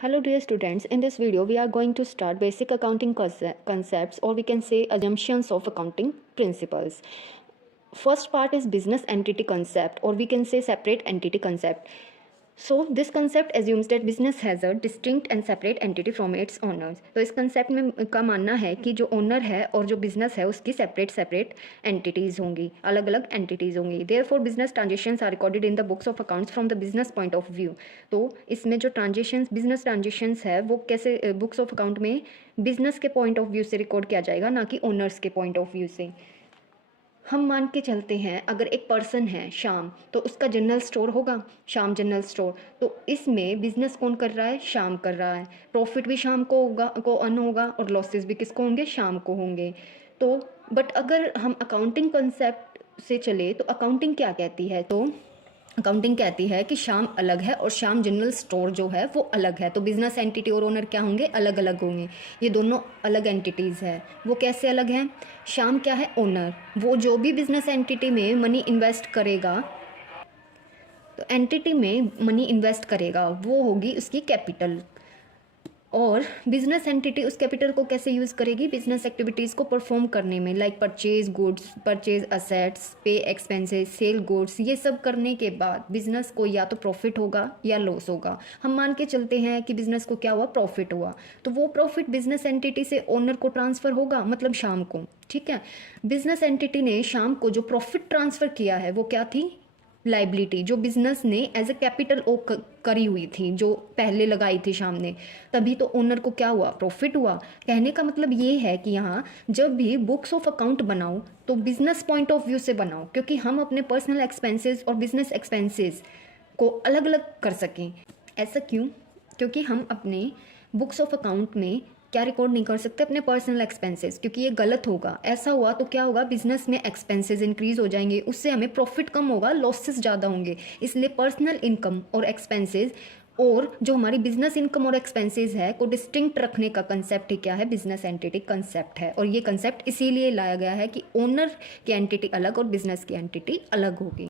Hello dear students, in this video we are going to start basic accounting concepts, or we can say assumptions of accounting principles. First part is business entity concept, or we can say separate entity concept. So this concept assumes that business has a distinct and separate entity from its owners. तो इस concept में का मानना है कि जो owner है और जो बिजनेस है उसकी सेपरेट एंटिटीज़ होंगी, अलग अलग एंटिटीज़ होंगी. Therefore business transactions are recorded in the books of accounts from the business point of view. तो इसमें जो बिजनेस ट्रांजेक्शंस है वो कैसे बुक्स ऑफ अकाउंट में बिजनेस के पॉइंट ऑफ व्यू से रिकॉर्ड किया जाएगा, ना कि ओनर्स के पॉइंट ऑफ व्यू से. हम मान के चलते हैं अगर एक पर्सन है श्याम, तो उसका जनरल स्टोर होगा, श्याम जनरल स्टोर. तो इसमें बिजनेस कौन कर रहा है? श्याम कर रहा है. प्रॉफिट भी श्याम को अर्न होगा और लॉसेस भी किसको होंगे? श्याम को होंगे. तो बट अगर हम अकाउंटिंग कंसेप्ट से चले तो अकाउंटिंग क्या कहती है? तो अकाउंटिंग कहती है कि श्याम अलग है और श्याम जनरल स्टोर जो है वो अलग है. तो बिजनेस एंटिटी और ओनर क्या होंगे? अलग अलग होंगे. ये दोनों अलग एंटिटीज़ है. वो कैसे अलग हैं? श्याम क्या है? ओनर. वो जो भी बिजनेस एंटिटी में मनी इन्वेस्ट करेगा, तो एंटिटी में मनी इन्वेस्ट करेगा वो होगी उसकी कैपिटल. और बिजनेस एंटिटी उस कैपिटल को कैसे यूज़ करेगी? बिजनेस एक्टिविटीज़ को परफॉर्म करने में, like purchase goods, purchase assets, पे एक्सपेंसेस, सेल गुड्स. ये सब करने के बाद बिजनेस को या तो प्रॉफिट होगा या लॉस होगा. हम मान के चलते हैं कि बिजनेस को क्या हुआ? प्रॉफिट हुआ. तो वो प्रॉफिट बिजनेस एंटिटी से ओनर को ट्रांसफ़र होगा, मतलब शाम को. ठीक है. बिजनेस एंटिटी ने शाम को जो प्रॉफिट ट्रांसफ़र किया है वो क्या थी? लाइबिलिटी, जो बिजनेस ने एज ए कैपिटल ओ करी हुई थी, जो पहले लगाई थी शाम ने. तभी तो ओनर को क्या हुआ? प्रॉफिट हुआ. कहने का मतलब ये है कि यहाँ जब भी बुक्स ऑफ अकाउंट बनाओ तो बिजनेस पॉइंट ऑफ व्यू से बनाओ, क्योंकि हम अपने पर्सनल एक्सपेंसेस और बिजनेस एक्सपेंसेस को अलग अलग कर सकें. ऐसा क्यों? क्योंकि हम अपने बुक्स ऑफ अकाउंट में क्या रिकॉर्ड नहीं कर सकते? अपने पर्सनल एक्सपेंसेस, क्योंकि ये गलत होगा. ऐसा हुआ तो क्या होगा? बिजनेस में एक्सपेंसेस इंक्रीज हो जाएंगे, उससे हमें प्रॉफिट कम होगा, लॉसेस ज़्यादा होंगे. इसलिए पर्सनल इनकम और एक्सपेंसेस और जो हमारी बिजनेस इनकम और एक्सपेंसेस है को डिस्टिंक्ट रखने का कंसेप्ट ही क्या है? बिजनेस एंटिटी कंसेप्ट है. और ये कंसेप्ट इसीलिए लाया गया है कि ओनर की एंटिटी अलग और बिजनेस की एंटिटी अलग होगी.